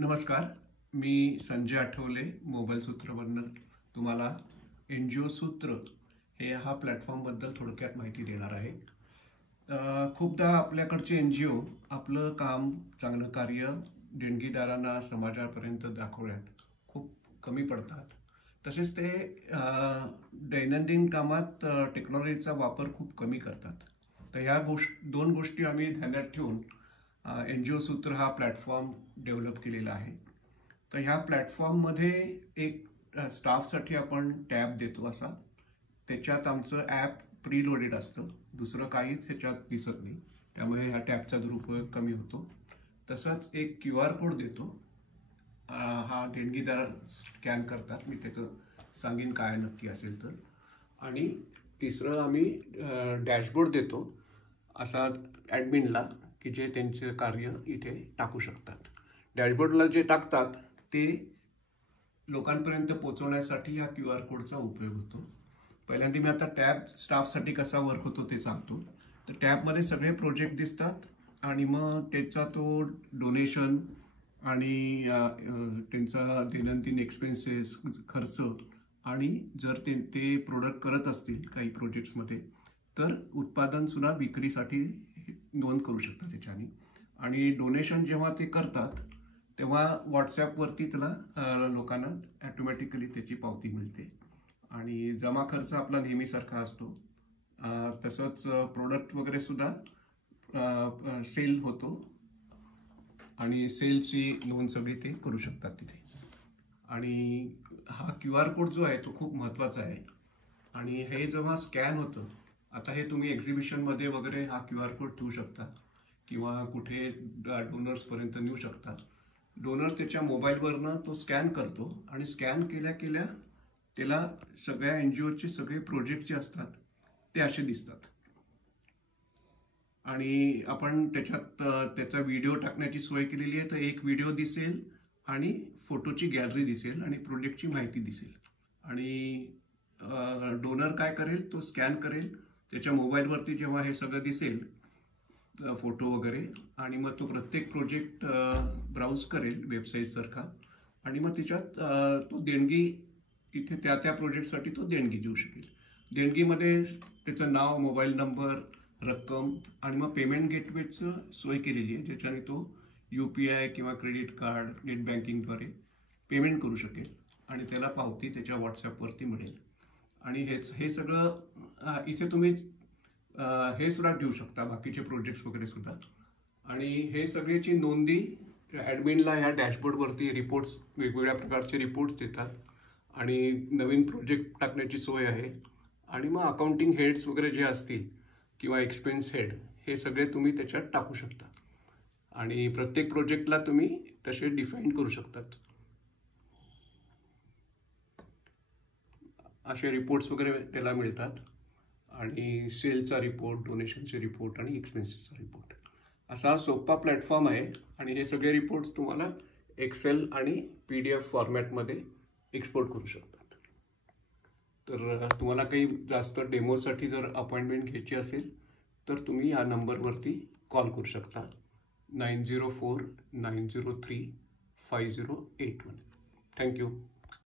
नमस्कार, मी संजय आठवले मोबाईल सूत्रवरनं तुम्हाला NGO सूत्र हे हा प्लॅटफॉर्म बद्दल थोडक्यात माहिती देणार आहे। खूपदा आपल्याकडचे NGO आपलं काम, चांगलं कार्य देणगीदारांना समाजापर्यंत दाखवण्यात खूप कमी पडतात। तसेच ते दैनंदिन कामात टेक्नॉलॉजीचा वापर खूप कमी करतात। तर ह्या दोन गोष्टी आम्ही ध्यानात ठेवून NGO सूत्र हा प्लॅटफॉर्म डेव्हलप केलेला आहे। तर ह्या प्लॅटफॉर्म मध्ये एक स्टाफसाठी आपण टॅब देतो असा, त्याच्यात आमचं ॲप प्रीलोडेड असतं, दुसरं काहीच ह्याच्यात दिसत नाही, त्यामुळे ह्या टॅबचा दुरुपयोग कमी होतो। तसंच एक QR कोड देतो, हा देणगीदार स्कॅन करतात, मी त्याचं सांगेन काय नक्की असेल तर। आणि तिसरं आम्ही डॅशबोर्ड देतो असा ॲडमिनला की जे त्यांचे कार्य इथे टाकू शकतात। डॅशबोर्डला जे टाकतात ते लोकांपर्यंत पोहोचवण्यासाठी हा QR कोडचा उपयोग होतो। पहिल्यांदा मी आता टॅब स्टाफसाठी कसा वर्क होतो ते सांगतो। तर टॅबमध्ये सगळे प्रोजेक्ट दिसतात आणि मग त्याचा तो डोनेशन आणि त्यांचा दैनंदिन एक्सपेन्सेस, खर्च, आणि जर ते प्रोडक्ट करत असतील काही प्रोजेक्ट्समध्ये तर उत्पादन सुद्धा विक्रीसाठी नोंद करू शकतात त्याच्याने। आणि डोनेशन जेव्हा ते करतात तेव्हा व्हॉट्सॲपवरती त्याला लोकांना ऑटोमॅटिकली त्याची पावती मिळते। आणि जमा खर्च आपला नेहमीसारखा असतो, तसंच प्रोडक्ट वगैरे सुद्धा सेल होतो आणि सेलची नोंद सगळी ते करू शकतात तिथे। आणि हा QR कोड जो आहे तो खूप महत्त्वाचा आहे। आणि हे जेव्हा स्कॅन होतं, आता हे तुम्ही एक्झिबिशनमध्ये वगैरे हा QR कोड ठेवू शकता किंवा कुठे डोनर्स पर्यंत नेऊ शकता। डोनर्स त्याच्या मोबाईलवरनं तो स्कॅन करतो आणि स्कॅन केल्या केल्या त्याला सगळ्या NGOचे सगळे प्रोजेक्ट जे असतात ते असे दिसतात। आणि आपण त्याच्यात त्याचा व्हिडिओ टाकण्याची सोय केलेली आहे, तर एक व्हिडिओ दिसेल आणि फोटोची गॅलरी दिसेल आणि प्रोजेक्टची माहिती दिसेल। आणि डोनर काय करेल, तो स्कॅन करेल, त्याच्या मोबाईलवरती जेव्हा हे सगळं दिसेल फोटो वगैरे, आणि मग तो प्रत्येक प्रोजेक्ट ब्राउज करेल वेबसाईट सारखा, आणि मग त्याच्यात तो देणगी इथे त्या प्रोजेक्टसाठी तो देणगी देऊ शकेल। देणगीमध्ये त्याचं नाव, मोबाईल नंबर, रक्कम आणि मग पेमेंट गेटवेचं सोय केलेली आहे, ज्याच्याने तो UPI किंवा क्रेडिट कार्ड, नेट बँकिंगद्वारे पेमेंट करू शकेल आणि त्याला पावती त्याच्या व्हॉट्सॲपवरती मिळेल। आणि हे सगळं इथे तुम्ही हे सुद्धा ठेवू शकता, बाकीचे प्रोजेक्ट्स वगैरे सुद्धा। आणि हे सगळ्याची नोंदी ॲडमिनला ह्या डॅशबोर्डवरती रिपोर्ट्स, वेगवेगळ्या प्रकारचे रिपोर्ट्स देतात आणि नवीन प्रोजेक्ट टाकण्याची सोय आहे। आणि मग अकाउंटिंग हेड्स वगैरे जे असतील किंवा एक्सपेन्स हेड, हे सगळे तुम्ही त्याच्यात टाकू शकता आणि प्रत्येक प्रोजेक्टला तुम्ही तसे डिफाईन करू शकतात। असे रिपोर्ट्स वगैरे त्याला मिळतात, आणि सेलचा रिपोर्ट, डोनेशनचे रिपोर्ट आणि एक्सपेन्सेसचा रिपोर्ट, असा सोपा प्लॅटफॉर्म आहे। आणि हे सगळे रिपोर्ट्स तुम्हाला एक्सेल आणि PDF फॉर्मॅटमध्ये एक्सपोर्ट करू शकतात। तर तुम्हाला काही जास्त डेमोसाठी जर अपॉइंटमेंट घ्यायची असेल तर तुम्ही या नंबरवरती कॉल करू शकता, 9049035081। थँक्यू।